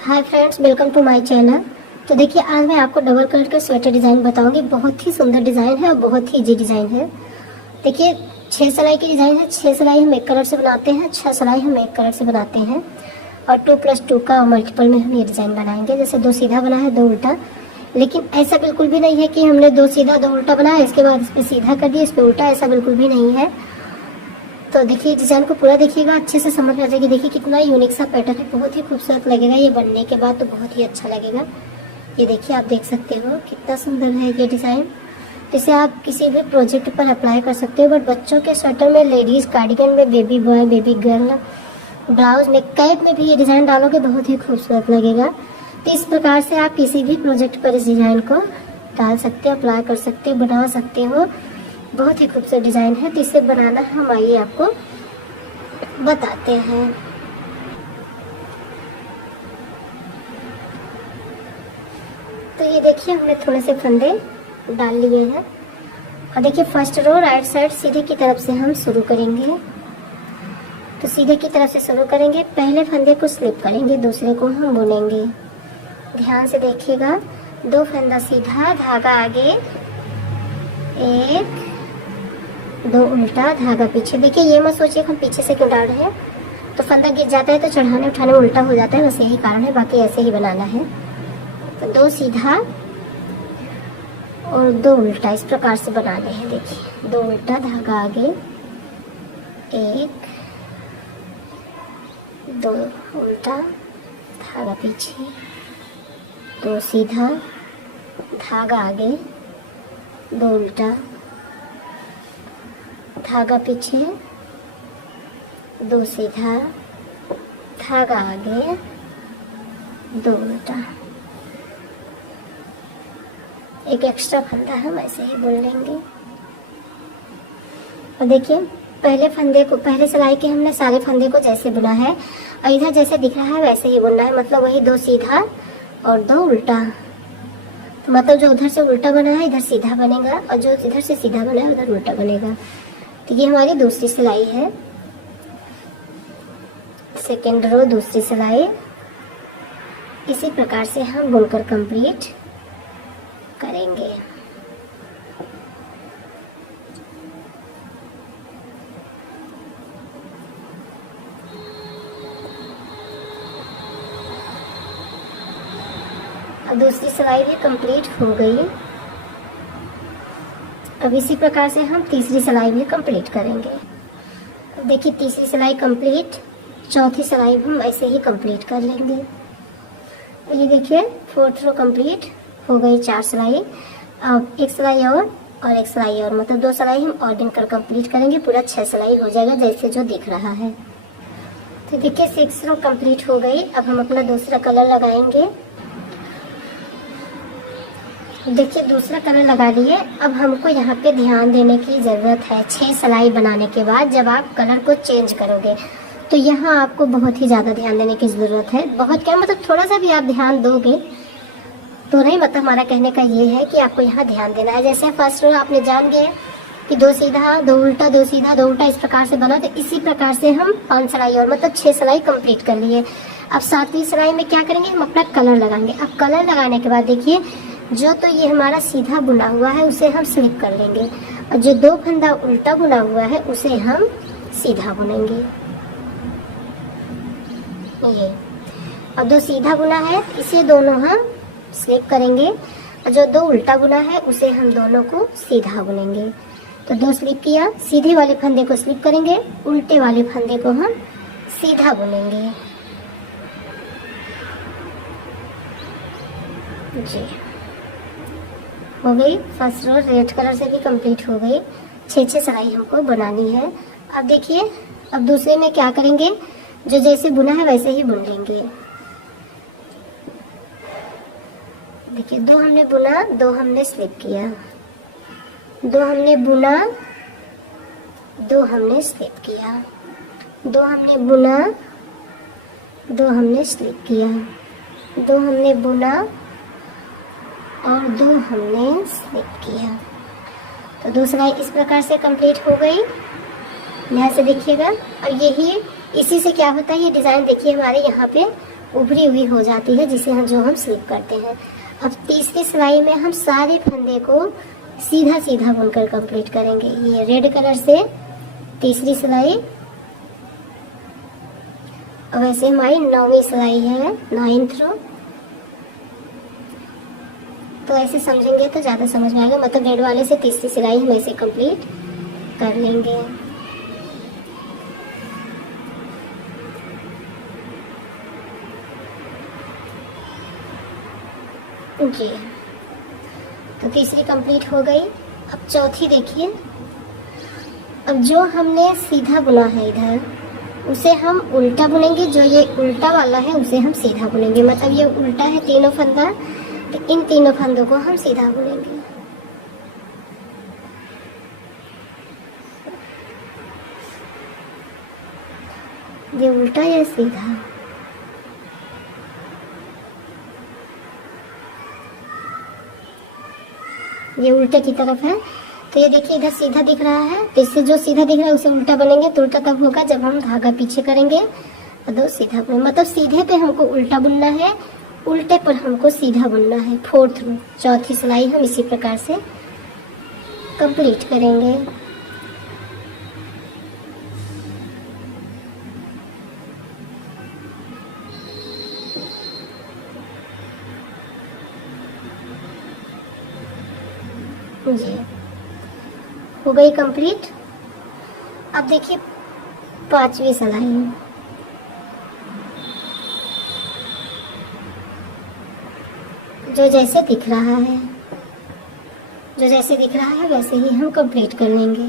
Hi friends, welcome to my channel. तो देखिए, आज मैं आपको डबल कलर के स्वेटर डिज़ाइन बताऊंगी। बहुत ही सुंदर डिज़ाइन है और बहुत ही इजी डिज़ाइन है। देखिए, 6 सिलाई की डिज़ाइन है। 6 सिलाई हम एक कलर से बनाते हैं, 6 सिलाई हम एक कलर से बनाते हैं और 2+2 का मल्टीपल में हम ये डिज़ाइन बनाएंगे। जैसे 2 सीधा बना है, 2 उल्टा। लेकिन ऐसा बिल्कुल भी नहीं है कि हमने 2 सीधा 2 उल्टा बनाया, इसके बाद इस पर सीधा कर दिया, इस पर उल्टा। ऐसा बिल्कुल भी नहीं है। तो देखिए, डिज़ाइन को पूरा देखिएगा, अच्छे से समझ में आ जाएगी। देखिए कितना यूनिक सा पैटर्न है, बहुत ही खूबसूरत लगेगा ये बनने के बाद, तो बहुत ही अच्छा लगेगा। ये देखिए, आप देख सकते हो कितना सुंदर है ये डिज़ाइन। इसे आप किसी भी प्रोजेक्ट पर अप्लाई कर सकते हो। बट बच्चों के स्वेटर में, लेडीज़ कार्डिगन में, baby boy, baby girl, blouse में, कैप में भी ये डिज़ाइन डालोगे, बहुत ही खूबसूरत लगेगा। तो इस प्रकार से आप किसी भी प्रोजेक्ट पर इस डिज़ाइन को डाल सकते हो, अप्लाई कर सकते हो, बना सकते हो। बहुत ही खूबसूरत डिज़ाइन है। तो इसे बनाना हम आइए आपको बताते हैं। तो ये देखिए, हमने थोड़े से फंदे डाल लिए हैं और देखिए, फर्स्ट रो राइट साइड सीधे की तरफ से हम शुरू करेंगे। तो सीधे की तरफ से शुरू करेंगे, पहले फंदे को स्लिप करेंगे, दूसरे को हम बुनेंगे। ध्यान से देखिएगा, 2 फंदा सीधा, धागा आगे, 1 2 उल्टा, धागा पीछे। देखिए, ये मत सोचिए हम पीछे से क्यों डाल रहे हैं, तो फंदा गिर जाता है तो चढ़ाने उठाने में उल्टा हो जाता है, बस यही कारण है, बाकी ऐसे ही बनाना है। तो 2 सीधा और 2 उल्टा, इस प्रकार से बनाने हैं। देखिए, 2 उल्टा, धागा आगे, 1 2 उल्टा, धागा पीछे, 2 सीधा, धागा आगे, 2 उल्टा, धागा पीछे, 2 सीधा, धागा आगे, 2 उल्टा। एक एक्स्ट्रा फंदा हम ऐसे ही बुन लेंगे। और देखिए, पहले फंदे को, पहले सिलाई के हमने सारे फंदे को जैसे बुना है और इधर जैसे दिख रहा है वैसे ही बुनना है। मतलब वही 2 सीधा और 2 उल्टा। तो मतलब जो उधर से उल्टा बना है इधर सीधा बनेगा और जो इधर से सीधा बना है उधर उल्टा बनेगा। तो ये हमारी दूसरी सिलाई है। सेकेंड रो, दूसरी सिलाई। इसी प्रकार से हम बुनकर कंप्लीट करेंगे। अब दूसरी सिलाई भी कंप्लीट हो गई। अब इसी प्रकार से हम तीसरी सिलाई भी कंप्लीट करेंगे। अब देखिए, तीसरी सिलाई कंप्लीट, चौथी सिलाई हम ऐसे ही कंप्लीट कर लेंगे। ये देखिए, 4th रो कंप्लीट हो गई, 4 सिलाई। अब एक सिलाई और एक सिलाई और, मतलब 2 सिलाई हम और बुनकर कंप्लीट करेंगे, पूरा 6 सिलाई हो जाएगा जैसे जो दिख रहा है। तो देखिए, 6 रो कंप्लीट हो गई। अब हम अपना दूसरा कलर लगाएंगे। देखिए, दूसरा कलर लगा लिए। अब हमको यहाँ पे ध्यान देने की ज़रूरत है। 6 सिलाई बनाने के बाद जब आप कलर को चेंज करोगे तो यहाँ आपको बहुत ही ज़्यादा ध्यान देने की ज़रूरत है। बहुत क्या, मतलब थोड़ा सा भी आप ध्यान दोगे तो नहीं, मतलब हमारा कहने का ये है कि आपको यहाँ ध्यान देना है। जैसे फर्स्ट रो आपने जान गए कि 2 सीधा 2 उल्टा, 2 सीधा 2 उल्टा, इस प्रकार से बना। तो इसी प्रकार से हम 5 सिलाई और, मतलब 6 सिलाई कंप्लीट कर लिए। अब 7वीं सिलाई में क्या करेंगे, हम अपना कलर लगाएंगे। अब कलर लगाने के बाद देखिए, जो तो ये हमारा सीधा बुना हुआ है उसे हम स्लिप कर लेंगे और जो 2 फंदा उल्टा बुना हुआ है उसे हम सीधा बुनेंगे। ये और 2 सीधा बुना है इसे दोनों हम स्लिप करेंगे और जो 2 उल्टा बुना है उसे हम दोनों को सीधा बुनेंगे। तो 2 स्लिप किया, सीधे वाले फंदे को स्लिप करेंगे, उल्टे वाले फंदे को हम सीधा बुनेंगे। जी, हो गई। फर्स्ट रो रेड कलर से भी कंप्लीट हो गई। 6 सिलाई हमको बनानी है। अब देखिए, अब दूसरे में क्या करेंगे, जो जैसे बुना है वैसे ही बुन लेंगे। देखिए, 2 हमने बुना, 2 हमने स्लिप किया, 2 हमने बुना, 2 हमने स्लिप किया, 2 हमने बुना, 2 हमने स्लिप किया, 2 हमने बुना और 2 हमने स्लिप किया। तो दूसरा इस प्रकार से कंप्लीट हो गई। यहाँ से देखिएगा, और यही इसी से क्या होता है, ये डिज़ाइन देखिए हमारे यहाँ पे उभरी हुई हो जाती है, जिसे हम स्लिप करते हैं। अब तीसरी सिलाई में हम सारे फंदे को सीधा सीधा बुनकर कंप्लीट करेंगे। ये रेड कलर से तीसरी सिलाई, और वैसे हमारी 9वीं सिलाई है, 9th रो। तो ऐसे समझेंगे तो ज़्यादा समझ में आएगा, मतलब रेड वाले से तीसरी सिलाई हम ऐसे कंप्लीट कर लेंगे। जी, तो तीसरी कंप्लीट हो गई। अब चौथी देखिए, अब जो हमने सीधा बुना है इधर, उसे हम उल्टा बुनेंगे। जो ये उल्टा वाला है उसे हम सीधा बुनेंगे, मतलब ये उल्टा है तीनों फंदा, तो इन तीनों फंदों को हम सीधा बुनेंगे। ये उल्टा या सीधा, ये उल्टे की तरफ है। तो ये देखिए इधर सीधा दिख रहा है, तो इससे जो सीधा दिख रहा है उसे उल्टा बनेंगे। तो उल्टा तब होगा जब हम धागा पीछे करेंगे और दो सीधा बुनेंगे, मतलब सीधे पे हमको उल्टा बुनना है, उल्टे पर हमको सीधा बुनना है। 4th रो, चौथी सिलाई हम इसी प्रकार से कंप्लीट करेंगे। जी, हो गई कंप्लीट। अब देखिए 5वीं सिलाई, जो जैसे दिख रहा है, जो जैसे दिख रहा है वैसे ही हम कंप्लीट कर लेंगे।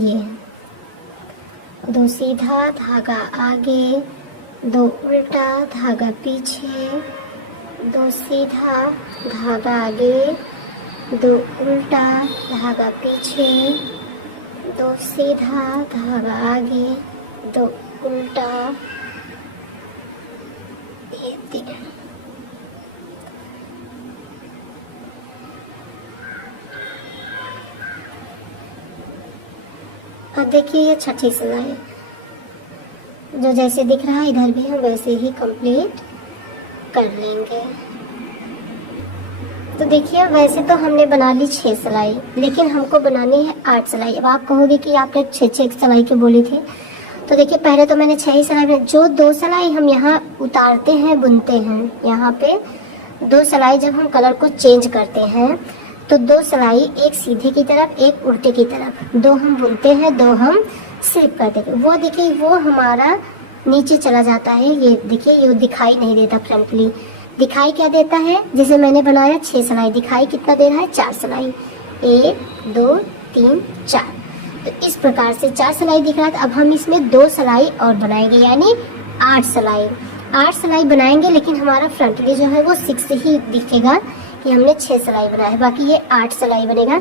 ये 2 सीधा धागा आगे, 2 उल्टा धागा पीछे, 2 सीधा धागा आगे, 2 उल्टा धागा पीछे, 2 सीधा धागा आगे, 2 उल्टा, ये 3। अब देखिए ये 6ठी सिलाई, जो जैसे दिख रहा है इधर भी हम वैसे ही कंप्लीट कर लेंगे। तो देखिए वैसे तो हमने बना ली 6 सिलाई, लेकिन हमको बनानी है 8 सिलाई। अब आप कहोगे कि आपने 6 सिलाई क्यों बोली थी। तो देखिए पहले तो मैंने 6 ही सिलाई बनाई, जो 2 सिलाई हम यहाँ उतारते हैं, बुनते हैं, यहाँ पे 2 सिलाई जब हम कलर को चेंज करते हैं तो 2 सिलाई, एक सीधे की तरफ एक उल्टे की तरफ, 2 हम बुनते हैं, 2 हम स्लिप करते हैं। वो देखिए वो हमारा नीचे चला जाता है। ये देखिए ये दिखाई नहीं देता फ्रंटली, दिखाई क्या देता है, जैसे मैंने बनाया 6 सिलाई, दिखाई कितना दे रहा है, 4 सिलाई, 1 2 3 4। तो इस प्रकार से 4 सिलाई दिख रहा है। तो अब हम इसमें 2 सिलाई और बनाएंगे, यानी 8 सिलाई। 8 सिलाई बनाएंगे, लेकिन हमारा फ्रंटली जो है वो 6 ही दिखेगा कि हमने 6 सिलाई बनाया है, बाकी ये 8 सिलाई बनेगा।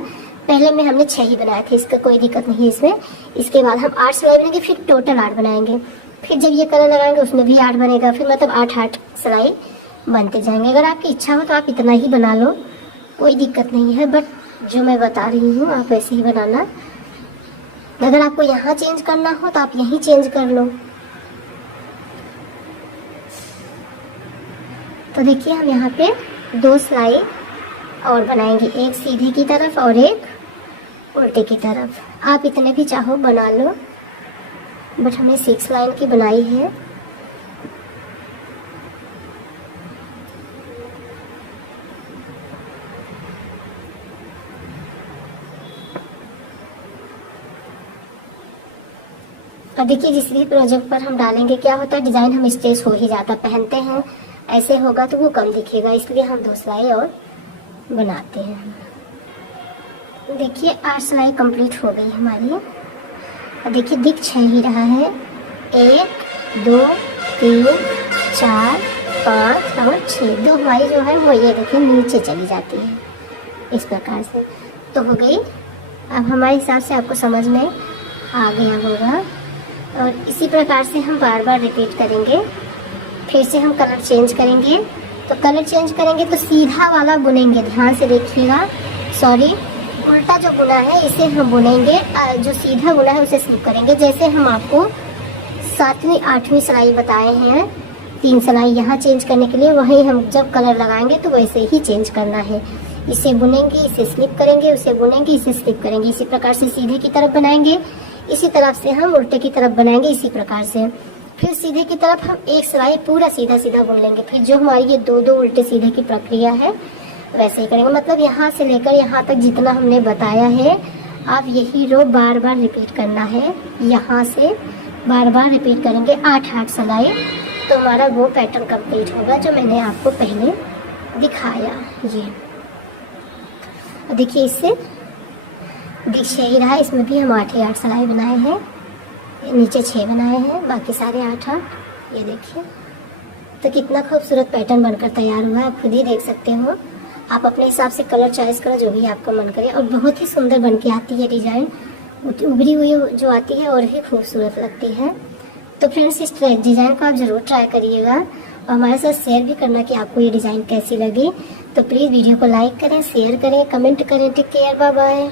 पहले में हमने 6 ही बनाए थे, इसका कोई दिक्कत नहीं है इसमें। इसके बाद हम 8 सिलाई बनाएंगे, फिर टोटल 8 बनाएंगे, फिर जब ये कलर लगाएंगे उसमें भी 8 बनेगा, फिर मतलब 8 सिलाई बनते जाएंगे। अगर आपकी इच्छा हो तो आप इतना ही बना लो, कोई दिक्कत नहीं है, बट जो मैं बता रही हूँ आप वैसे ही बनाना। अगर आपको यहाँ चेंज करना हो तो आप यहीं चेंज कर लो। तो देखिए हम यहाँ पे 2 सिलाई और बनाएंगे, एक सीधे की तरफ और एक उल्टे की तरफ। आप इतने भी चाहो बना लो, बट हमने 6 लाइन की बनाई है। और देखिए जिस भी प्रोजेक्ट पर हम डालेंगे क्या होता है, डिजाइन हम स्ट्रेच हो ही जाता, पहनते हैं ऐसे होगा तो वो कम दिखेगा, इसलिए हम 2 सिलाई और बनाते हैं। देखिए 8 सिलाई कंप्लीट हो गई हमारी। और देखिए दिख 6 ही रहा है, 1 2 3 4 5 और 6। 2 हमारी जो है वो ये देखिए नीचे चली जाती है, इस प्रकार से। तो हो गई। अब हमारे हिसाब से आपको समझ में आ गया होगा, और इसी प्रकार से हम बार बार रिपीट करेंगे। फिर से हम कलर चेंज करेंगे, तो कलर चेंज करेंगे तो सीधा वाला बुनेंगे, ध्यान से देखिएगा। सॉरी, उल्टा जो बुना है इसे हम बुनेंगे, जो सीधा बुना है उसे स्लिप करेंगे। जैसे हम आपको 7वीं 8वीं सिलाई बताए हैं, 3 सिलाई यहाँ चेंज करने के लिए, वहीं हम जब कलर लगाएंगे तो वैसे ही चेंज करना है। इसे बुनेंगे, इसे स्लिप करेंगे, उसे बुनेंगे, इसे स्लिप करेंगे। इसी प्रकार से सीधे की तरफ बनाएंगे, इसी तरफ से हम उल्टे की तरफ बनाएंगे, इसी प्रकार से। फिर सीधे की तरफ हम एक सिलाई पूरा सीधा सीधा बुन लेंगे। फिर जो हमारी ये दो दो उल्टे सीधे की प्रक्रिया है वैसे ही करेंगे। मतलब यहाँ से लेकर यहाँ तक जितना हमने बताया है, आप यही रो बार बार रिपीट करना है। यहाँ से बार बार रिपीट करेंगे 8 सिलाई, तो हमारा वो पैटर्न कंप्लीट होगा जो मैंने आपको पहले दिखाया। ये देखिए, इससे दिख ही रहा है, इसमें भी हम 8 सिलाई बनाए हैं, नीचे 6 बनाए हैं, बाकी सारे 8। ये देखिए, तो कितना खूबसूरत पैटर्न बनकर तैयार हुआ है, आप खुद ही देख सकते हो। आप अपने हिसाब से कलर चॉइस करो, जो भी आपका मन करे, और बहुत ही सुंदर बन के आती है डिजाइन। उभरी हुई जो आती है और भी खूबसूरत लगती है। तो फ्रेंड्स, इस डिज़ाइन को आप ज़रूर ट्राई करिएगा और हमारे साथ शेयर भी करना कि आपको ये डिज़ाइन कैसी लगी। तो प्लीज़ वीडियो को लाइक करें, शेयर करें, कमेंट करें। Take care, bye bye.